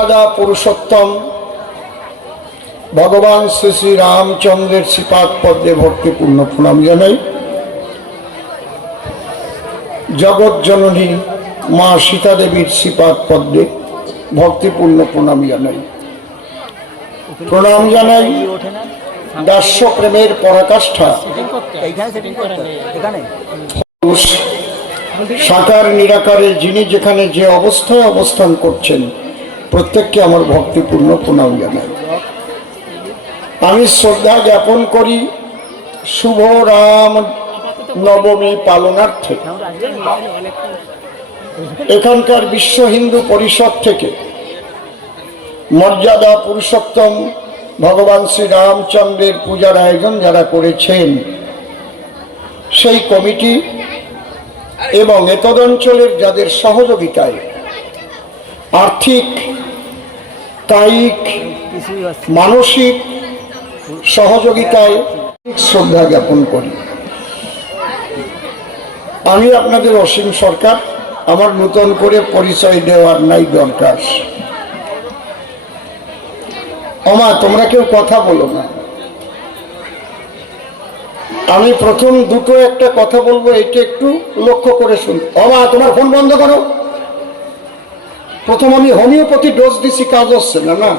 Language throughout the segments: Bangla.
মর্যাদা পুরুষোত্তম ভগবান শ্রী শ্রী রামচন্দ্রের শ্রীপাদ পদ্মে ভক্তিপূর্ণ প্রণাম জানাই। জগৎ জননী মা সীতা দেবীর শ্রীপাদ পদ্মে ভক্তিপূর্ণ প্রণাম জানাই। প্রণাম জানাই দাস্য প্রেমের পরাকাষ্ঠা সাকার নিরাকারে যিনি যেখানে যে অবস্থায় অবস্থান করছেন প্রত্যেককে আমার ভক্তিপূর্ণ প্রণাম জানাই। আমি শ্রদ্ধা জ্ঞাপন করি শুভ রাম নবমী পালনার্থে এখানকার বিশ্ব হিন্দু পরিষদ থেকে মর্যাদা পুরুষোত্তম ভগবান শ্রী রামচন্দ্রের পূজার আয়োজন যারা করেছেন সেই কমিটি এবং এতদঞ্চলের যাদের সহযোগিতায় আর্থিক কায়িক মানসিক সহযোগিতায় শ্রদ্ধা জ্ঞাপন করি। আমি আপনাদের অসীম সরকার, আমার নতুন করে পরিচয় দেওয়ার নাই দরকার। ওমা তোমরা কেউ কথা বলো না, আমি প্রথম দুটো একটা কথা বলবো, এটা একটু লক্ষ্য করে শুন। ওমা তোমার ফোন বন্ধ করো। প্রথম আমি হোমিওপ্যাথি ডোজ দিছি, কাজ হচ্ছে না। না,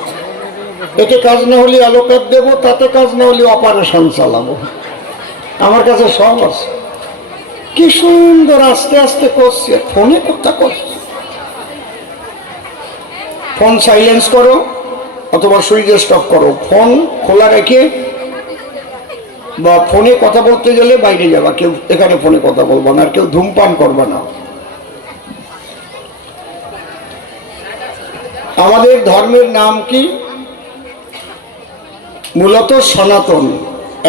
এতে কাজ না হলে অ্যালোপ্যাথ দেবো, তাতে কাজ না হলে অপারেশন চালাবো। আমার কাছে সব আছে। কি সুন্দর আস্তে আস্তে করছে, ফোনে কথা করছে। ফোন সাইলেন্স করো অথবা সুইচ স্টপ করো, ফোন খোলা রেখে বা ফোনে কথা বলতে গেলে বাইরে যাবা, কেউ এখানে ফোনে কথা বলবা না, আর কেউ ধূমপান করবা না। আমাদের ধর্মের নাম কি? মূলত সনাতন,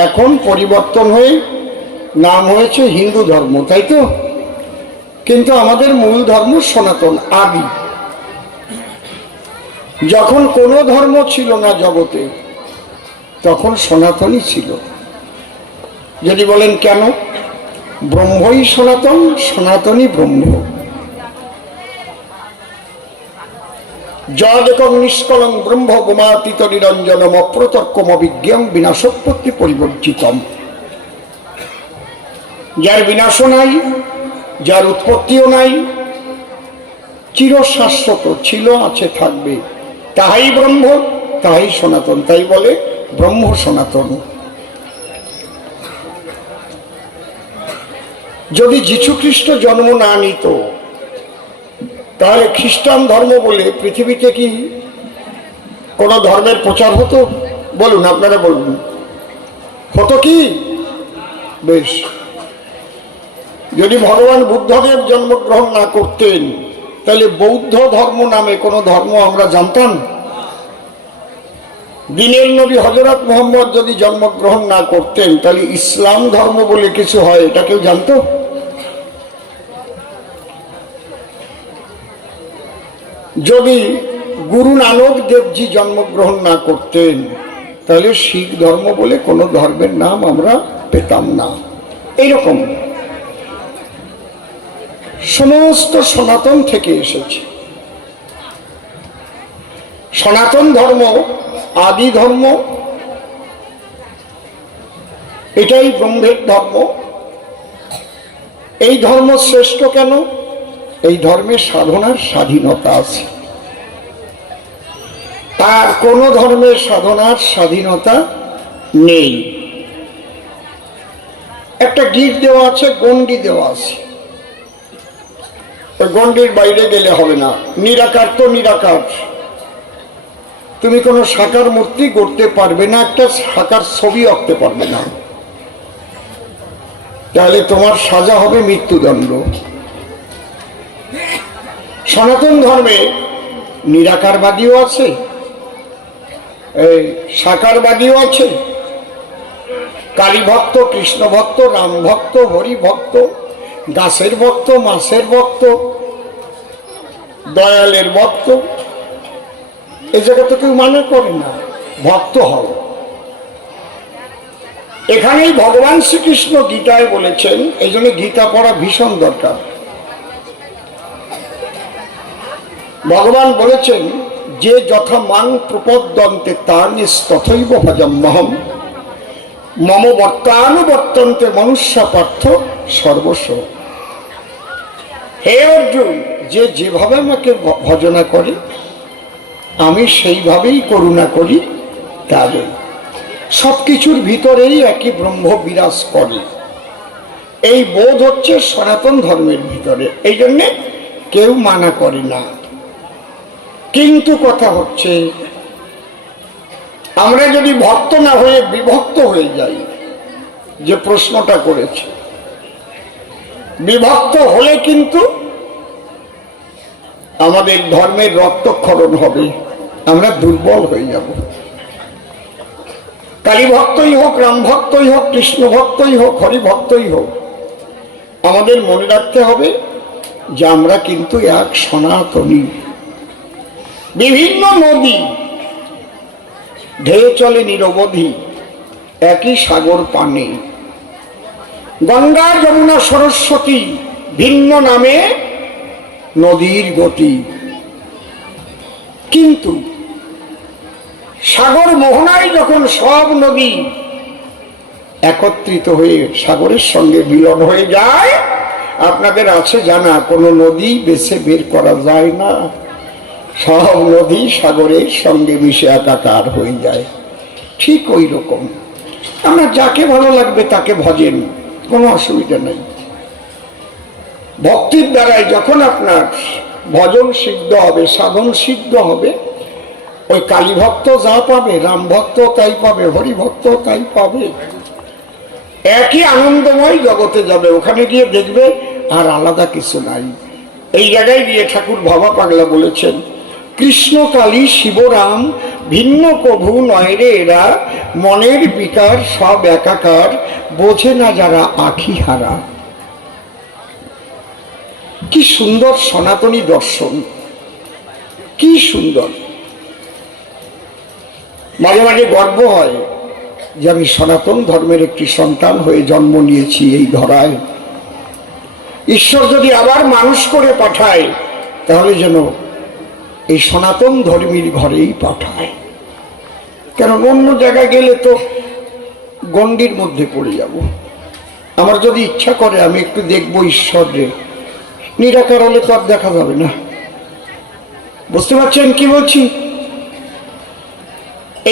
এখন পরিবর্তন হয়ে নাম হয়েছে হিন্দু ধর্ম, তাই তো? কিন্তু আমাদের মূল ধর্ম সনাতন, আদি। যখন কোনো ধর্ম ছিল না জগতে তখন সনাতনই ছিল। যদি বলেন কেন? ব্রহ্মই সনাতন, সনাতনই ব্রহ্ম। যদেকং নিষ্কলং ব্রহ্ম গোমাতীত নিরঞ্জনম অপ্রতর্কম অবিজ্ঞং বিনাশোৎপত্তি পরিবর্জিতম। যার বিনাশও নাই, যার উৎপত্তিও নাই, চিরশাশ্বত, ছিল আছে থাকবে, তাহাই ব্রহ্ম, তাহাই সনাতন। তাই বলে ব্রহ্ম সনাতন। যদি যীশুখ্রিস্ট জন্ম না নিত তাহলে খ্রিস্টান ধর্ম বলে পৃথিবীতে কি কোনো ধর্মের প্রচার হতো? বলুন, আপনারা বলুন, হতো কি? বেশ, যদি ভগবান বুদ্ধদেব জন্মগ্রহণ না করতেন তাহলে বৌদ্ধ ধর্ম নামে কোনো ধর্ম আমরা জানতাম? দিনের নবী হযরত মুহাম্মদ যদি জন্মগ্রহণ না করতেন তাহলে ইসলাম ধর্ম বলে কিছু হয় এটা কেউ জানতো? যদি গুরু নানক দেবজি জন্মগ্রহণ না করতেন তাহলে শিখ ধর্ম বলে কোনো ধর্মের নাম আমরা পেতাম না। এইরকম সমস্ত সনাতন থেকে এসেছে। সনাতন ধর্ম আদি ধর্ম, এটাই ব্রহ্মের ধর্ম। এই ধর্ম শ্রেষ্ঠ কেন? এই ধর্মে সাধনার স্বাধীনতা আছে, আর কোন ধর্মের সাধনার স্বাধীনতা নেই। একটা গিট দেওয়া আছে, গণ্ডি দেওয়া আছে, গণ্ডির বাইরে গেলে হবে না। নিরাকার তো নিরাকার, তুমি কোনো সাকার মূর্তি গড়তে পারবে না, একটা সাকার ছবি আঁকতে পারবে না, তাহলে তোমার সাজা হবে মৃত্যুদণ্ড। সনাতন ধর্মে নিরাকারবাদীও আছে, এই সাকারবাদীও আছে, কালী ভক্ত, কৃষ্ণ ভক্ত, রাম ভক্ত, হরি ভক্ত, গাছের ভক্ত, মাছের ভক্ত, দয়ালের ভক্ত। এই জায়গা তো কেউ মানে করে না, ভক্ত হও। এখানেই ভগবান শ্রীকৃষ্ণ গীতায় বলেছেন, এই জন্য গীতা পড়া ভীষণ দরকার। ভগবান বলেছেন যে যথা মাং প্রপদ্যন্তে তানিস্তথৈব ভজম্যহম মম বর্তানুবর্তন্তে মনুষ্য পার্থ সর্বস্ব। হে অর্জুন, যে যেভাবে আমাকে ভজনা করে আমি সেইভাবেই করুণা করি তাদের। সবকিছুর ভিতরেই একই ব্রহ্ম বিরাজ করে, এই বোধ হচ্ছে সনাতন ধর্মের ভিতরে, এই জন্যে কেউ মানা করে না। কিন্তু কথা হচ্ছে আমরা যদি ভক্ত না হয়ে বিভক্ত হয়ে যাই, যে প্রশ্নটা করেছে, বিভক্ত হলে কিন্তু আমাদের ধর্মের রক্তক্ষরণ হবে, আমরা দুর্বল হয়ে যাব। কালী ভক্তই হোক, রাম ভক্তই হোক, কৃষ্ণ ভক্তই হোক, হরি ভক্তই হোক, আমাদের মনে রাখতে হবে যে আমরা কিন্তু এক সনাতনী। বিভিন্ন নদী ঢেউ চলে নিরবধি একই সাগর পানে, গঙ্গা যমুনা সরস্বতী ভিন্ন নামে নদীর গতি। কিন্তু সাগর মোহনায় যখন সব নদী একত্রিত হয়ে সাগরের সঙ্গে মিলন হয়ে যায়, আপনাদের আছে জানা, কোনো নদী বেছে বের করা যায় না, সব নদী সাগরের সঙ্গে মিশে একাকার হয়ে যায়। ঠিক ওই রকম আমরা যাকে ভালো লাগবে তাকে ভজেন, কোনো অসুবিধা নেই। ভক্তির দ্বারাই যখন আপনার ভজন সিদ্ধ হবে, সাধন সিদ্ধ হবে, ওই কালী ভক্ত যা পাবে, রাম ভক্ত তাই পাবে, হরি ভক্ত তাই পাবে, একই আনন্দময় জগতে যাবে। ওখানে গিয়ে দেখবে আর আলাদা কিছু নাই। এই জায়গায় গিয়ে ঠাকুর ভাবা পাগলা বলেছেন, কৃষ্ণ কালী শিবরাম ভিন্ন কভু নয় রে এরা, মনের বিকার সব একাকার, বোঝে না যারা আখি হারা। কি সুন্দর সনাতনী দর্শন, কি সুন্দর। মাঝে মাঝে গর্ব হয় যে আমি সনাতন ধর্মের একটি সন্তান হয়ে জন্ম নিয়েছি এই ধরায়। ঈশ্বর যদি আবার মানুষ করে পাঠায়, তাহলে যেন এই সনাতন ধর্মীর ঘরেই পাঠায়। কেন অন্য জায়গায় গেলে তো গণ্ডির মধ্যে পড়ে যাব। আমার যদি ইচ্ছা করে আমি একটু দেখবো ঈশ্বরে, নিরাকার হলে তো আর দেখা যাবে না। বুঝতে পারছেন কি বলছি?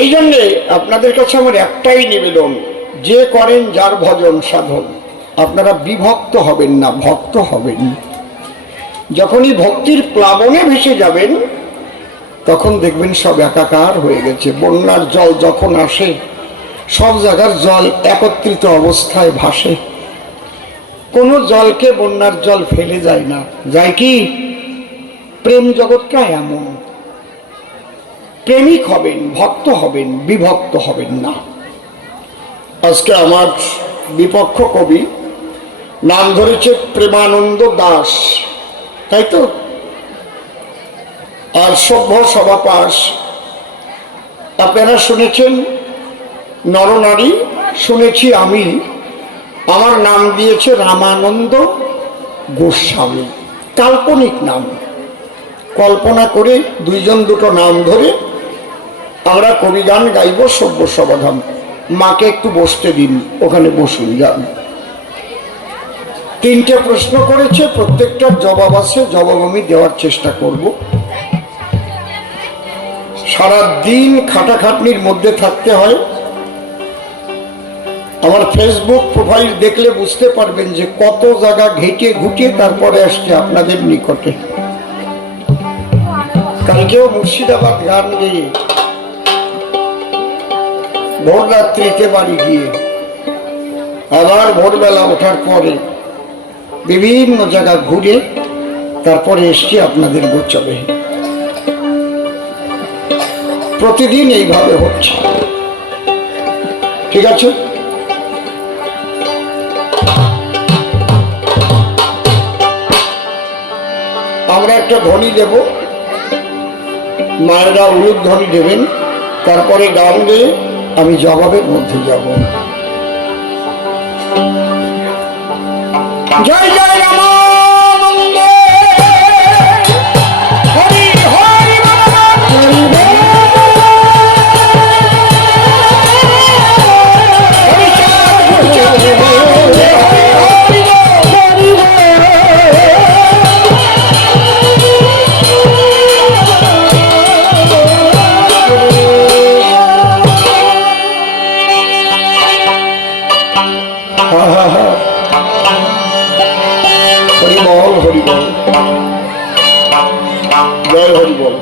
এই জন্যে আপনাদের কাছে আমার একটাই নিবেদন, যে করেন যার ভজন সাধন, আপনারা বিভক্ত হবেন না, ভক্ত হবেন। যখনই ভক্তির প্লাবনে ভেসে যাবেন, তখন দেখবেন সব একাকার হয়ে গেছে। বন্যার জল যখন আসে, সব জায়গার জল একত্রিত অবস্থায় ভাসে, কোনো জলকে বন্যার জল ফেলে যায় না, যায় কি? প্রেম জগৎটা এমন, প্রেমিক হবেন, ভক্ত হবেন, বিভক্ত হবেন না। আজকে আমার বিপক্ষ কবি নাম ধরেছে প্রেমানন্দ দাস, তাই তো? আর সভ্য সভাপাস আপনারা শুনেছেন, নরনারী শুনেছি আমি, আমার নাম দিয়েছে রামানন্দ গোস্বামী। কাল্পনিক নাম, কল্পনা করে দুইজন দুটো নাম ধরে আমরা কবি গান গাইব সভ্য সমাধান। মাকে একটু বসতে দিন, ওখানে বসুন যান। তিনটে প্রশ্ন করেছে, প্রত্যেকটার জবাব আছে, জবাব আমি দেওয়ার চেষ্টা করব। সারা দিন খাটাখাটনির মধ্যে থাকতে হয়। আমার ফেসবুক প্রোফাইল দেখলে বুঝতে পারবেন যে কত জায়গা ঘেটে ঘুটিয়ে তারপরে আসছে আপনাদের নিকটে। কালকেও মুর্শিদাবাদ গান গিয়ে ভোর রাত্রিতে বাড়ি গিয়ে আবার ভোরবেলা ওঠার পরে বিভিন্ন জায়গা ঘুরে তারপরে এসছি আপনাদের গোচরে। প্রতিদিন এইভাবে হচ্ছে, ঠিক আছে? আমরা একটা ধ্বনি দেব, মায়েরা উলুদ ধ্বনি দেবেন, তারপরে গান গেয়ে আমি জবাবের মধ্যে যাব। জয় জয় রামানন্দ, হরি হরি হরিবল হরিবল, জয় হরিবল।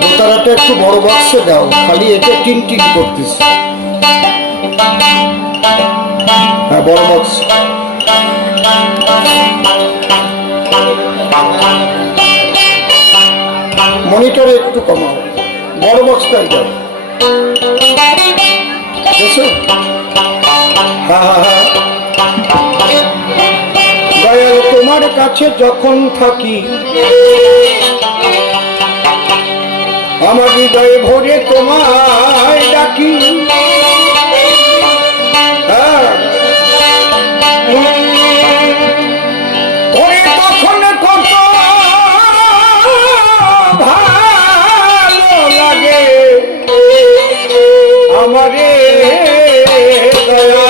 দোতারাটা একটু বড় বাক্সে দাও, খালি এটা টিন টিন করতেছে। হ্যাঁ, বড় বাক্স। মনিটরে একটু কমাও, বড় বক্সটাই দাও। হ্যাঁ হ্যাঁ হ্যাঁ। দয়াল তোমার কাছে যখন থাকি, আমার হৃদয়ে ভরে তোমায় ডাকি। ওরে তখন কত ভালো লাগে আমারে দয়া।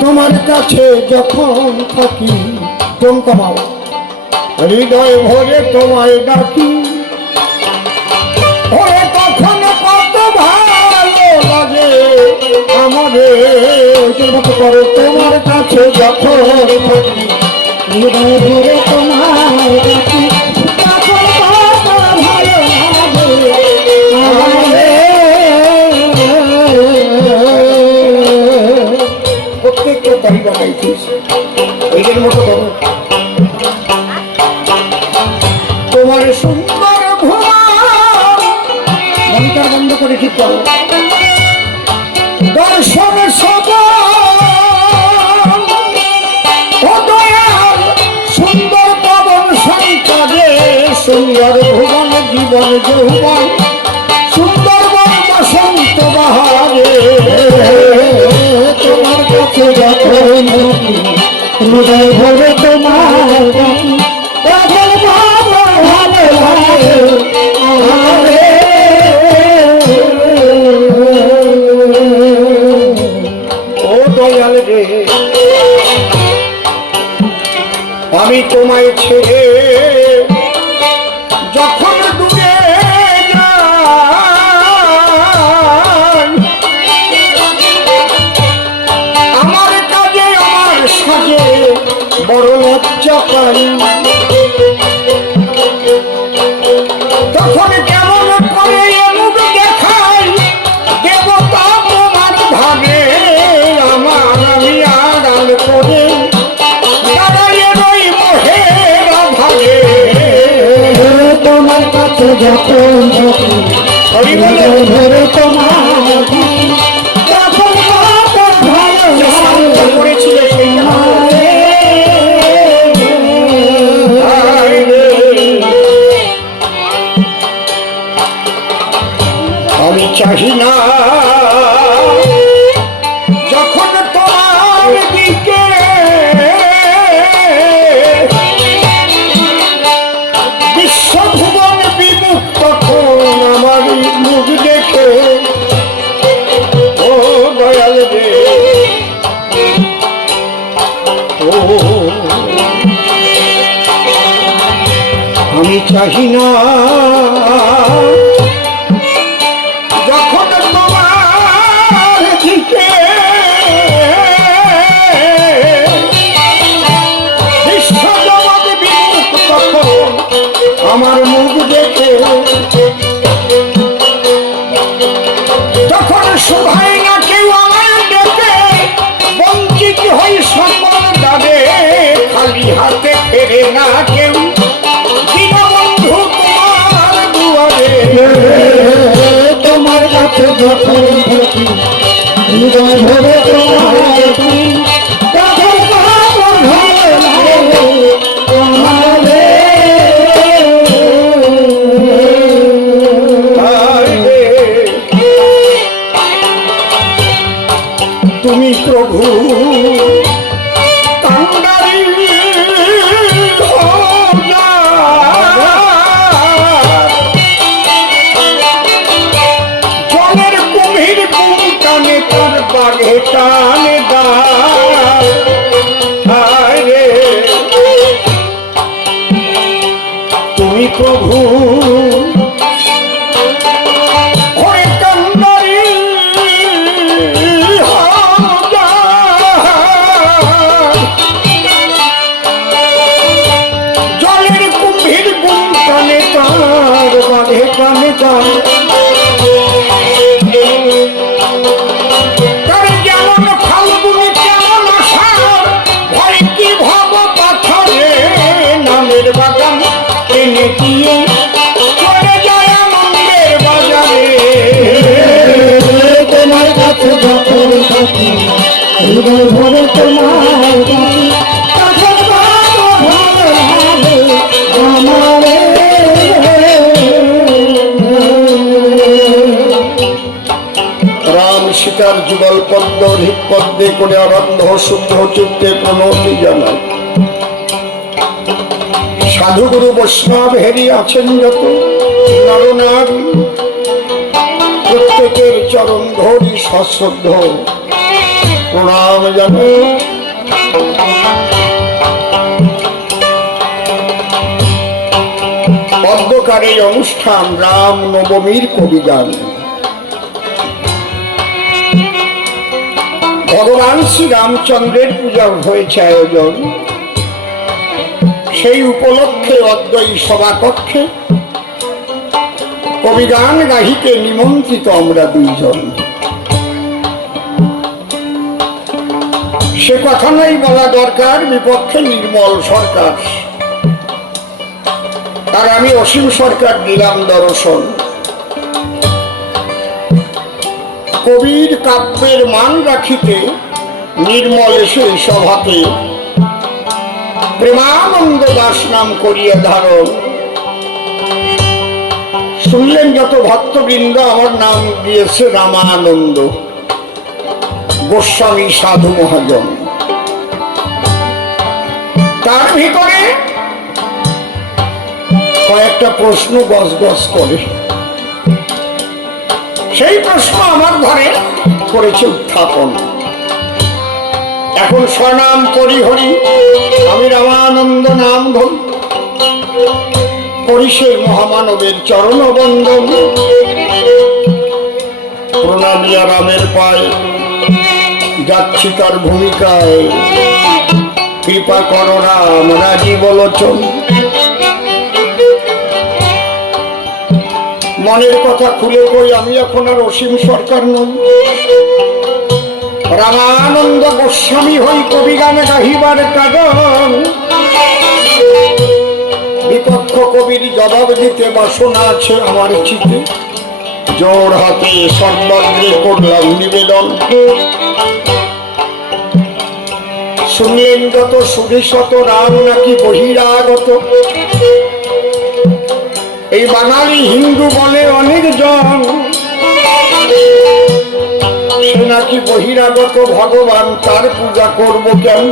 তোমার কাছে যখন থাকি, তোম কমাও, হৃদয় ভরে তোমায় ডাকি। ওরে তখন কত ভালো লাগে আমাদের মতো করে। তোমার কাছে যখন থাকি, হৃদয় ভরে তোমায় ডাকি। তখন কত ভালো লাগে প্রত্যেকটা তাই বানাইছিস এইদের মতো করো। তোমার সুন্দর মনিটার বন্ধ করে ঠিক করো। দর্শন সুন্দর পবন সংসারে, সুন্দর ভুবন জীবন যৌবন, সুন্দর বসন্ত বাহারে। তোমার কাছে যখন হৃদয় ভরে তোমার ভালো লাগে ও দয়াল রে। আমি তোমায় ছেড়ে যখন দূরে যাই, আমার কাজে আমার সাজে বড় লজ্জা পাই। তখন কেমন করে মুখ দেখাই দেবতা তোমার ভাবে, আমার আমি আড়াল করে দাঁড়াইয়ে রই মোহের ভাগে। তোমার কাছে যখন ধরে তোমার তখন ভালো করেছিল সেই আমি চাহি না যখন তোমার দিকে বিশ্বভুবন বিমুখ, তখন আমার মুখ দেখে ও দয়াল রে। ও আমি চাহি না যখন তোমার দিকে বিশ্বজগৎ বিমুখ, তখন আমার মুখ দেখে তখন শোভায় না কেউ আমার দেখে, বঞ্চিত হই সকল দাবে, খালি হাতে ফেরে না কেউ দীনবন্ধু তোমার দুয়ারে। তোমার কাছে যখন থাকি, হৃদয় ভরে তোমার তখন ভালো লাগে তোমারে। প্রভু কান্ডারি জলের কুমির কুম কানে তার বাঘে টানে দাঁড়ে তুমি প্রভু যেমন ফাল্গুনি কেমন আষাঢ় ভয় কি ভব পাথরে নামের বাগান এনে দিয়ে চলে যায় আনন্দের বাজারে তোমার কাছে যখন থাকি হৃদয় ভরে তোমার রাম সীতার যুগল পদ্ম হৃৎপদ্মে করে আনন্দ শুদ্ধ চিত্তে প্রণতি জানায় সাধুগুরু বৈষ্ণব হেরি আছেন যত নরনারী প্রত্যেকের চরণ ধরি সশ্রদ্ধ প্রণাম জানাই। পদ্মকার এই অনুষ্ঠান রাম নবমীর কবিগান। ভগবান শ্রী রামচন্দ্রের পূজা হয়েছে আয়োজন, সেই উপলক্ষে অদ্বৈত সভাকক্ষে কবিগান গাহিতে নিমন্ত্রিত আমরা দুইজন। সে কথা নাই বলা দরকার, বিপক্ষে নির্মল সরকার আর আমি অসীম সরকার দিলাম দর্শন। কবির কাব্যের মান রাখিতে নির্মল এসে সভাতে প্রেমানন্দ দাস নাম করিয়া ধারণ। শুনলেন যত ভক্তবৃন্দ আমার নাম দিয়েছে রামানন্দ গোস্বামী সাধু মহাজন। তার ভিতরে কয়েকটা প্রশ্ন গজগজ করে, সেই প্রশ্ন আমার ঘরে করেছে উত্থাপন। এখন স্বনাম করি হরি, আমি রামানন্দ নাম ধরি করি সেই মহামানবের চরণ বন্দন। প্রণামিয়া রামের পায় যাচ্ছি তার ভূমিকায়, কৃপা করো রাম রাজি বলোচন। মনের কথা খুলে কই, আমি এখন আর অসীম সরকার নই, রামানন্দ গোস্বামী হই কবিগান গাহিবার কারণ। বিপক্ষ কবির জবাব দিতে বাসনা আছে আমার চিতে, জোর হাতে সর্বাগ্রে করলাম নিবেদন। শুনলেন যত সুধিশত রাম নাকি বহিরাগত, এই বাঙালি হিন্দু বলে অনেক জন, সে নাকি বহিরাগত ভগবান, তার পূজা করব কেন?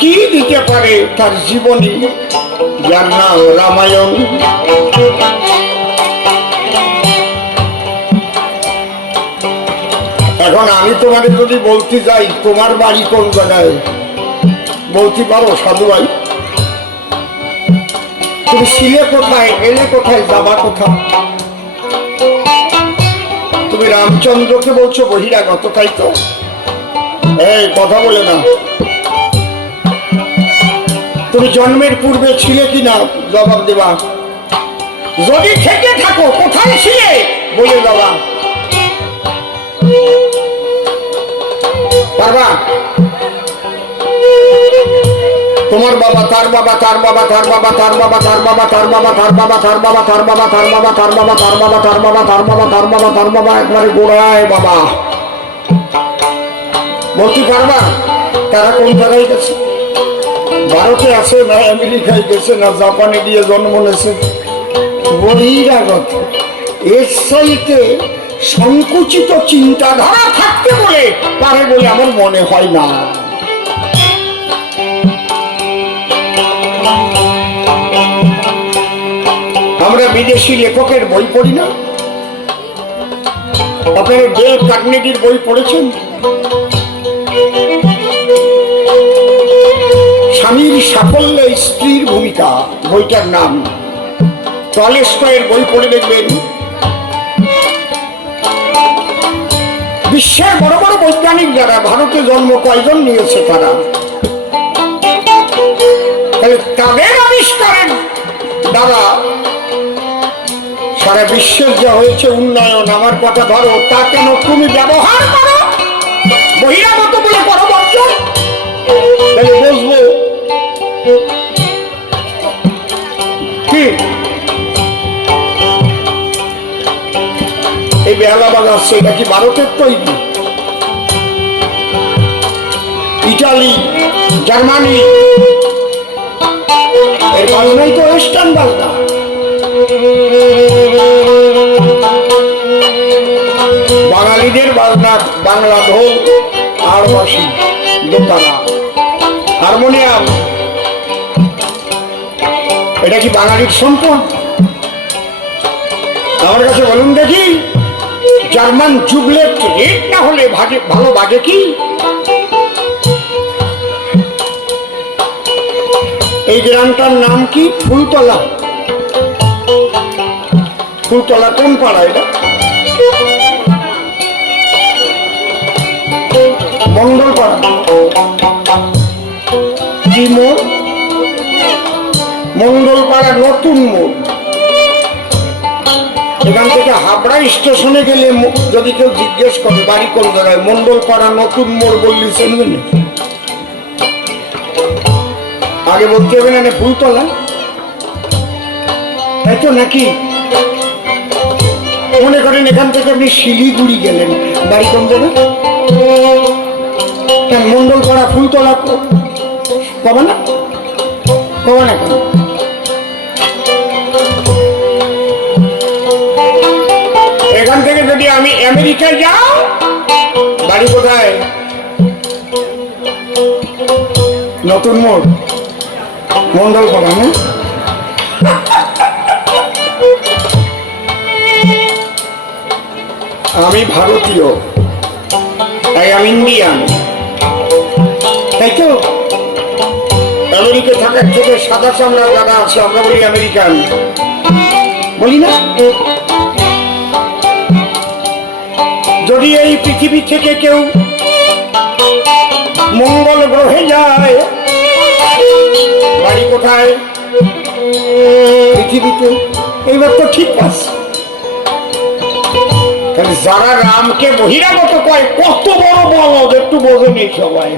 কি দিতে পারে তার জীবনী যার নাম রামায়ণ? এখন আমি তোমাদের যদি বলতে যাই তোমার বাড়ি কোন জায়গায়, বলতে পারো সাধু ভাই? তুমি ছিলে কোথায়, এলে কোথায়, যাবা কোথায়? তুমি রামচন্দ্রকে বলছো বহিরাগত, তাই তো? এই কথা বলে না। তুমি জন্মের পূর্বে ছিলে কিনা জবাব দেবা। যদি থেকে থাকো কোথায় ছিলে বলে যাবা, পারবা? তোমার বাবা, তার বাবা, তার বাবা, তার বাবা, তার বাবা, তার বাবা, তার বাবা, তার বাবা, তার বাবা, তার বাবা, তার বাবা, তার বাবা, তার বাবা, তার বাবা, তার বাবা, তার বাবা, তার বাবা, একবারে গোড়ায় বাবা বলতে পারবা? তারা কোন জায়গায় গেছে? ভারতে আছে না আমেরিকায় গেছে না জাপানে গিয়ে জন্ম নিয়েছে? বহিরাগত। এর চাইতে সংকুচিত চিন্তাধারা থাকতে বলে পারে বলে আমার মনে হয় না। আমরা বিদেশি লেখকের বই পড়ি না? আপনারা ডেল কার্নেগির বই পড়েছেন? স্বামীর সাফল্যে স্ত্রীর ভূমিকা, বইটার নাম। টলস্টয়ের বই পড়ে দেখবেন বিশ্বের বড় বড় বৈজ্ঞানিক যারা ভারতে জন্ম কয়জন নিয়েছে তারা, তাদের আবিষ্কারের দ্বারা সারা বিশ্বের যা হয়েছে উন্নয়ন। আমার কথা ধরো, তা কেন তুমি ব্যবহার করো বহিরাগত বলে করো বর্জন, তাহলে বুঝবো কি এই বেহালা বাজাচ্ছে এটা কি ভারতের তৈরি? ইটালি, জার্মানি, এর বাজনাই তো ওয়েস্টার্ন বাজনা। বাঙালিদের বাজনা বাংলা ঢোল আর বাঁশি, দোতারা, হারমোনিয়াম, এটা কি বাঙালির সম্পদ? আমার কাছে বলুন দেখি, জার্মান জুবলেট রেট না হলে ভালো বাজে কি? এই গ্রামটার নাম কি? ফুলতলা। ফুলতলা কোন পাড়া এটা? মন্ডলপাড়া। কি মোড়? মন্ডলপাড়া নতুন মোড়। এখান থেকে হাবড়া স্টেশনে গেলে যদি কেউ জিজ্ঞেস করে বাড়ি কোন জায়গায়, মন্ডলপাড়া নতুন মোড় বললি শুনবেন, আগে বলতে হবে না ফুলতলা, তাই তো নাকি? মনে করেন এখান থেকে আপনি শিলিগুড়ি গেলেন, বাড়ি কোন জায়গায়? মন্ডলপাড়া ফুলতলা পাবে না, পাবে না কেন? এখান থেকে যদি আমি আমেরিকায় যাও, বাড়ি কোথায়? নতুন মোড়, মন্ডলপাড়া না? আমি ভারতীয়, তাই আমি ইন্ডিয়ান, তাই তো? আমেরিকা থাকার থেকে সাদা চামড়া যারা আছে আমরা বলি আমেরিকান, বলি না? যদি এই পৃথিবী থেকে কেউ মঙ্গল গ্রহে যায়, বাড়ি কোথায়? পৃথিবীতে। এইবার তো ঠিক আছে। যারা রামকে বহিরাগত কয়, কত বড় বলদ, একটু বোঝেনি সবাই,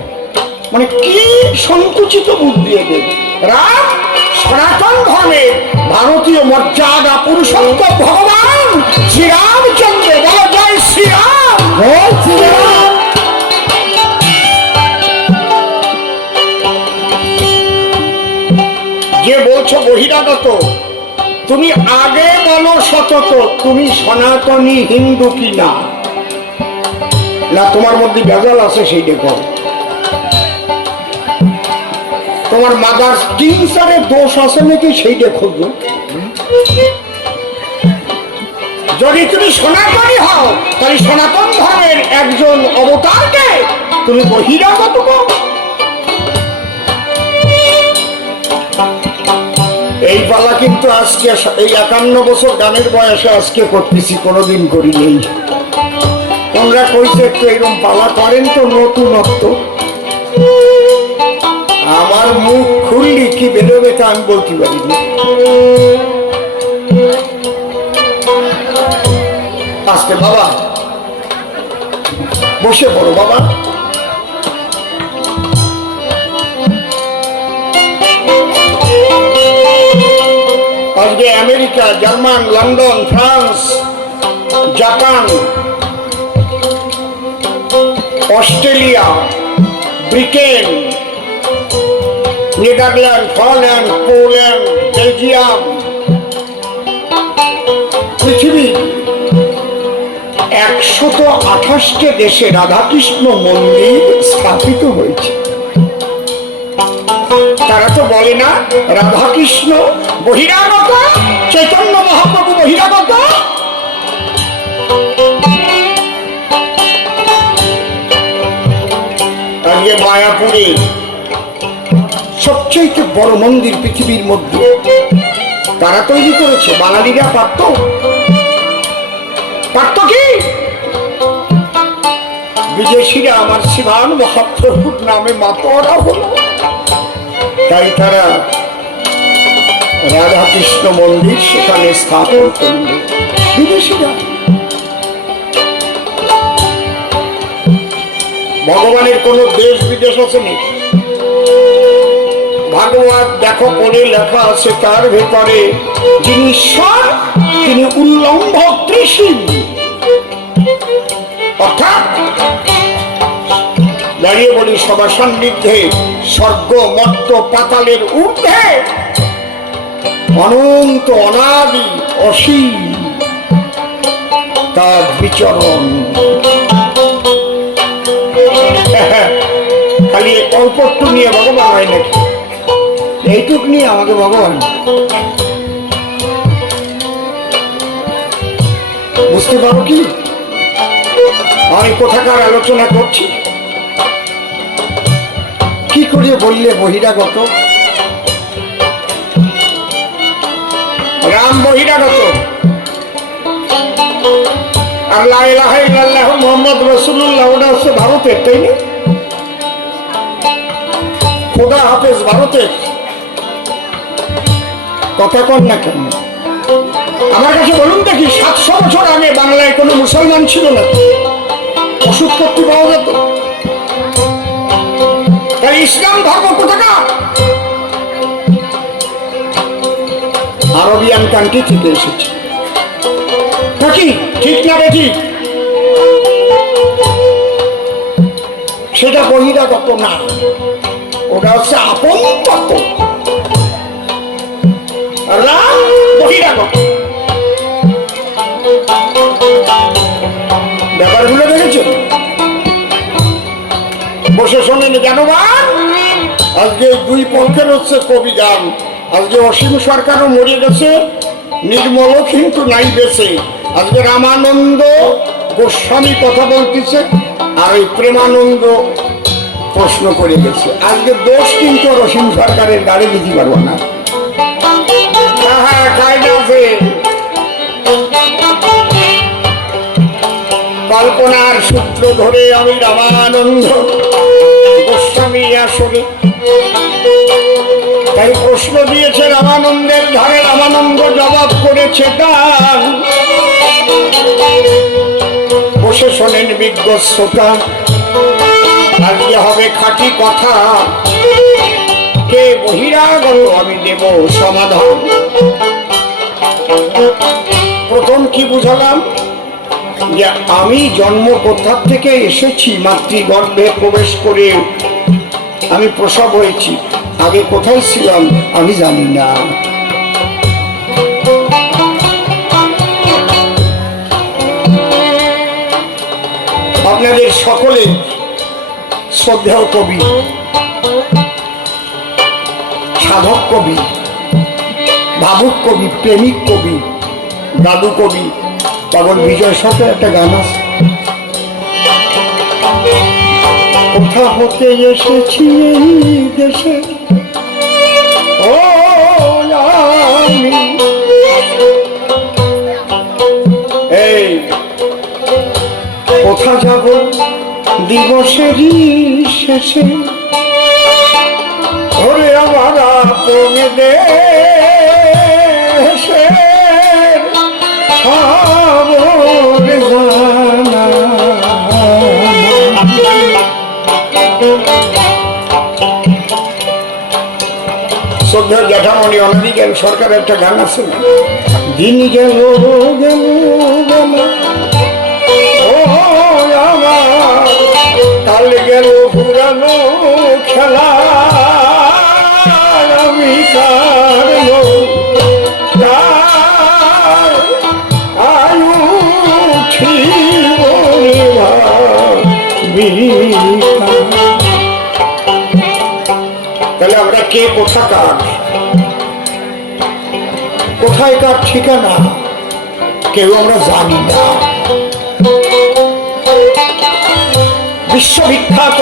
মানে কি সংকুচিত বুদ্ধি এদের। রাম সনাতন ধর্মের ভারতীয় মর্যাদা পুরুষোত্তম ভগবান শ্রীরামচন্দ্র, বলা যায় শ্রীরাম, জয় শ্রীরাম। যে বলছো বহিরাগত, তুমি আগে বলো সতত তুমি সনাতনী হিন্দু কি না, তোমার মধ্যে ভেজাল আছে সেই দেখো। তোমার মাদার টিনসারের দোষ আছে নাকি সেই দেখো। যদি তুমি সনাতনী হও, তাহলে সনাতন ধর্মের একজন অবতারকে তুমি বহিরাগত করো। এই পালা কিন্তু আজকে এই 51 বছর গানের বয়সে আজকে করতেছি, কোনোদিন করি নেই। তোমরা কইছে একটু এরকম পালা করেন তো, নতুনত্ব। আমার মুখ খুললি কি বেরোবে তা আমি বলতে পারি না। আজকে বাবা বসে পড়ো বাবা। আজকে America, German, London, France, Japan, Australia, Britain, Netherland, Holland, Poland, Belgium, পৃথিবী 128টে দেশে রাধাকৃষ্ণ মন্দির স্থাপিত হয়েছে। তারা তো বলে না রাধাকৃষ্ণ বহিরাগত, চৈতন্য মহাপ্রভু বহিরাগত। আজকে মায়াপুরে সবচেয়ে বড় মন্দির পৃথিবীর মধ্যে তারা তৈরি করেছে। বাঙালিরা পারত কি? বিদেশিরা আমার শিবান মহাপ্রভুর নামে মাতোয়ারা হলো, তাই তারা রাধাকৃষ্ণ মন্দির সেখানে স্থাপন করল বিদেশিরা। ভগবানের কোন দেশ বিদেশ আছে নাকি? ভাগবত দেখো পড়ে লেখা আছে তার ভেতরে যিনি ঈশ্বর তিনি উল্লম্ভ ত্রিশীল, অর্থাৎ দাঁড়িয়ে বলি সবার সান্নিধ্যে স্বর্গ মর্ত পাতালের ঊর্ধ্বে অনন্ত অনাদি অসীম তার বিচরণ। খালি অল্পটু নিয়ে ভগবান হয় নাকি? এইটুক নিয়ে আমাকে ভগবান বুঝতে পারো কি? আমি কোথাকার আলোচনা করছি? কি করে বললে বহিরাগত? রাম বহিরাগত, আর লা ইলাহা ইল্লাল্লাহু মুহাম্মদ রাসূলুল্লাহ ওটা হচ্ছে ভারতের, তাই না? খোদা হাফেজ ভারতের। কথা কন না কেন? আমার কাছে বলুন দেখি 700 বছর আগে বাংলায় কোনো মুসলমান ছিল না, ওষুধপত্র পাওয়া যেত? তাই ইসলাম ধর্ম কোথাকার? আরবিয়ান কান্ট্রি থেকে এসেছে নাকি? ঠিক না বেঠিক? সেটা বহিরাগত না, ওটা হচ্ছে আপনগত। রাম বহিরাগত। ব্যাপারগুলো দেখেছেন? বসে শোনেন জ্ঞানবান। আজকে দুই পক্ষের হচ্ছে কবি গান। আজকে অসীম সরকারও মরে গেছে, নির্মলও কিন্তু নাই বেঁচে। আজকে রামানন্দ গোস্বামী কথা বলতেছে, আর ওই প্রেমানন্দ প্রশ্ন করে গেছে। আজকে দোষ কিন্তু অসীম সরকারের গাড়ি দিতে পারবো না। কল্পনার সূত্র ধরে আমি রামানন্দ গোস্বামী আসলে তাই প্রশ্ন দিয়েছে রামানন্দের ধারে, রামানন্দ জবাব করেছে তার। বসে শোনেন বিজ্ঞ শ্রোতা, আজকে হবে খাঁটি কথা। কে বহিরাগত আমি দেব সমাধান। প্রথম কি বুঝালাম? যে আমি জন্ম কোথা থেকে এসেছি, মাতৃগর্ভে প্রবেশ করে আমি প্রসব হয়েছি। আগে কোথায় ছিলাম আমি জানি না। আপনাদের সকলে শ্রদ্ধেয় কবি, সাধক কবি, ভাবুক কবি, প্রেমিক কবি, দাদু কবি পাগল বিজয় সরকার একটা গান আছে, কোথা হতে এসেছি এই দেশে ও আমি, এই কোথা যাব দিবসেরই শেষে, ওরে আমার আপন দেশে খবর জানা। শ্রদ্ধা জ্যাঠামণি অনাদি জ্ঞান সরকার একটা গান আছে না, দিন গেল গেল গেল ও আমার, কাল গেল পুরানো খেলা, আমি কারলো আয়ু ঠিক কে কোথাকার, কোথায়কার ঠিকানা কেউ আমরা জানি না। বিশ্ববিখ্যাত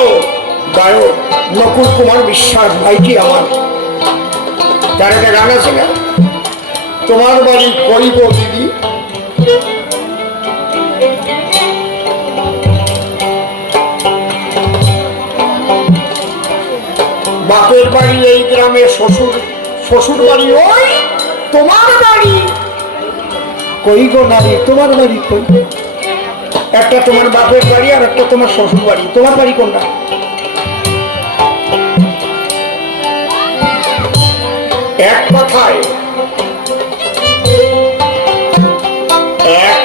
গায়ক নকুল কুমার বিশ্বাস ভাইটি আমার, তার একটা গান আছে না, তোমার বাড়ি কই গো দিদি, বাপের বাড়ি এই গ্রামে, শ্বশুর শ্বশুর বাড়ি ওই, তোমার বাড়ি কই গো নারী, তোমার বাড়ি কই? একটা তোমার বাপের বাড়ি আর একটা তোমার শ্বশুর বাড়ি, তোমার বাড়ি কোনটা? এক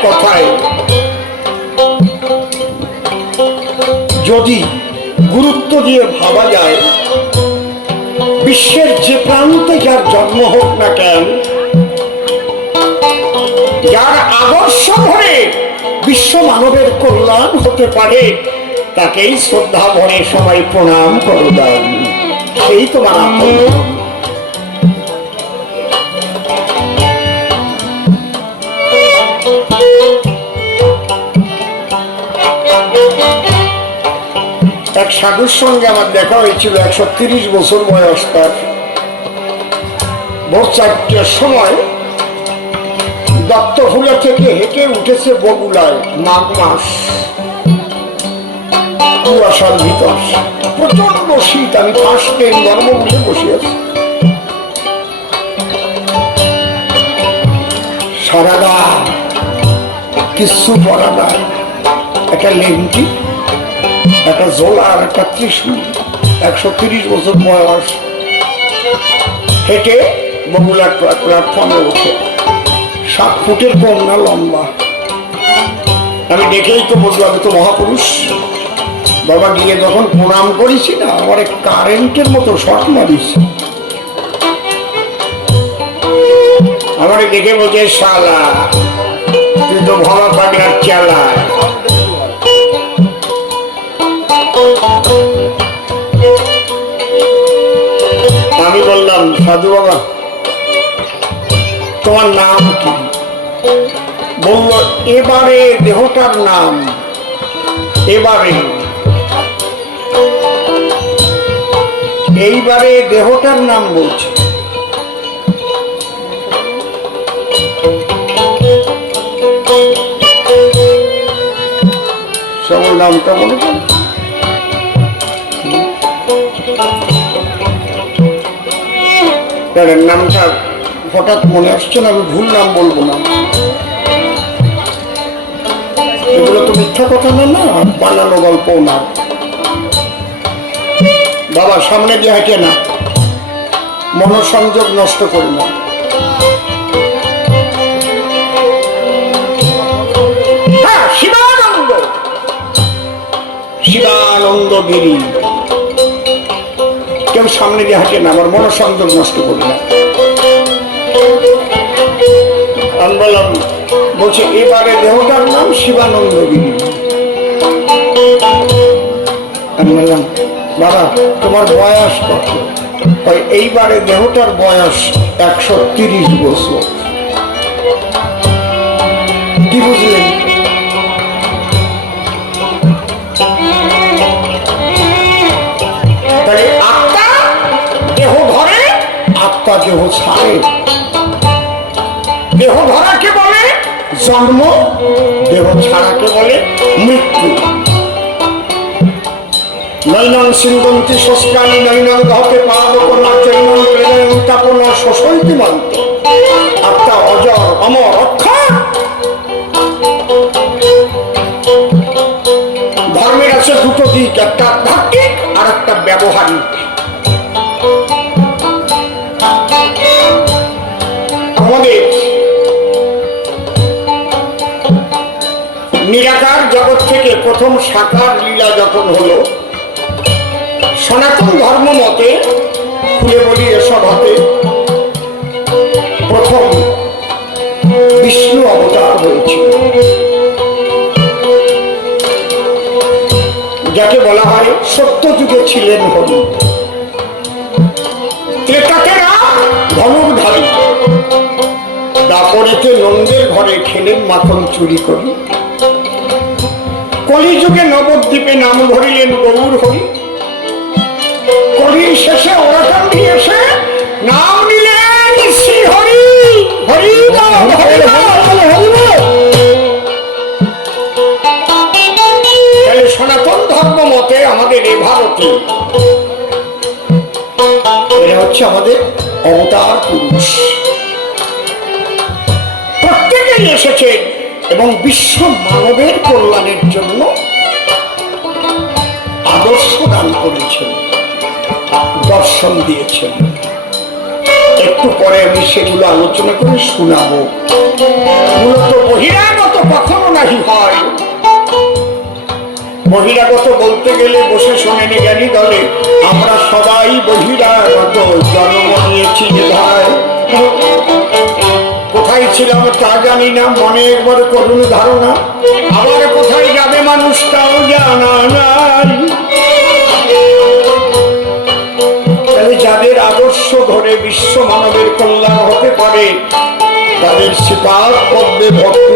কথায় যদি গুরুত্ব দিয়ে ভাবা যায়, বিশ্বের যে প্রান্তে যার জন্ম হোক না কেন, যার আদর্শ ধরে বিশ্ব মানবের কল্যাণ হতে পারে, তাকেই শ্রদ্ধা ভরে সবাই প্রণাম করবেন, সেই তোমার আপন। এক সাধুর সঙ্গে আমার দেখা হয়েছিল, 130 বছর বয়স তার। ভোর 4টার সময় দত্তফুলা থেকে হেঁটে উঠেছে বগুলায়, মাঘ মাস, কুয়াশার ভিতর, প্রচন্ড শীত। আমি ফার্স্ট ট্রেন ধর্মগুলো বসে আছি, সারাদা কিচ্ছু পরা নাই, একটা লেংটি, একটা জোলা আর একটা ত্রিশূল। 130 বছর বয়স, হেঁটে বগুলার প্ল্যাটফর্মে উঠে, 7 ফুটের কন্যা লম্বা। আমি দেখেই তো বুঝলাম তো মহাপুরুষ। বাবা গিয়ে যখন প্রণাম করেছি না, আমার কারেন্টের মতো শর্ট মারিস। আমার দেখে বলছে, শালা তুই তো ভাবা পাগলার চালা। আমি বললাম, সাধু বাবা তোমার নাম কি? বলল, এবারে দেহটার নাম। এইবারে দেহটার নাম বলছে। সবার নামটা মনে করেন। নামটা হঠাৎ মনে আসছে না, আমি ভুল নাম বলবো না। এগুলো তো মিথ্যা কথা না, বানানো গল্প না। বাবা সামনে দিয়ে হাঁটে না, মনোসংযোগ নষ্ট করি না। হ্যাঁ, শিবানন্দ, শিবানন্দ গিরি। কেউ সামনে দিয়ে হাঁটে না, আমার মনোসংযোগ নষ্ট করি না। আমি বললাম, বলছে এবারে দেহটার নাম শিবানন্দ গিরি। আমি বললাম, বাবা তোমার বয়স কত? এইবারে দেহটার বয়স 130 বছর। কি বুঝলেন? তাহলে আত্মা দেহ ধরে, আত্মা দেহ ছাড়ে। দেহ ধরাকে বলে জন্ম, দেহ ছাড়াকে বলে মৃত্যু। নৈনং সিন্ধন্তি শস্ত্রাণি নৈনং দহতে পাবকনা চৈনং প্রেরণ উত্তাপন শোষন্তি মন্ত। আত্মা অজর অমর অক্ষর। ধর্মের আছে দুটো দিক, একটা আধ্যাত্মিক আর একটা ব্যবহারিক। আমাদের নিরাকার জগৎ থেকে প্রথম সাকার লীলা যখন হলো, সনাতন ধর্ম মতে, খুলে বলি এসব হাতে, প্রথম বিষ্ণু অবতার হয়েছিল, যাকে বলা হয় সত্যযুগে ছিলেন হরি। সাগরেতে নন্দের ঘরে খেলেন মাখন চুরি করি, কলিযুগে নবদ্বীপে নাম ধরিলেন গৌর হরি। কলির শেষে ওরাকান্দি এসে নাম নিলেন শ্রী হরি। হরি বল, হরি বল, হরি বল। তাহলে সনাতন ধর্ম মতে আমাদের এ ভারতে এরা হচ্ছে আমাদের অবতার পুরুষ। প্রত্যেকেই এসেছেন এবং বিশ্ব মানবের কল্যাণের জন্য আদর্শ দান করেছেন, দর্শন দিয়েছেন। একটু পরে আমি সেগুলো আলোচনা করে শোনাবো। মূলত বহিরাগত কখনো নাহি হয়। বহিরাগত বলতে গেলে বসে শোনেন জ্ঞানী দলে, আমরা সবাই বহিরাগত, জন্ম নিয়েছি ধরায়। কোথায় ছিলাম তা জানি না, মনে একবার করুন ধারণা, আবার কোথায় যাবে মানুষ তাও জানা নাই। তাহলে যাদের আদর্শ ধরে বিশ্ব মানবের কল্যাণ হতে পারে, তাদের সিপাত পদ্মে ভক্ত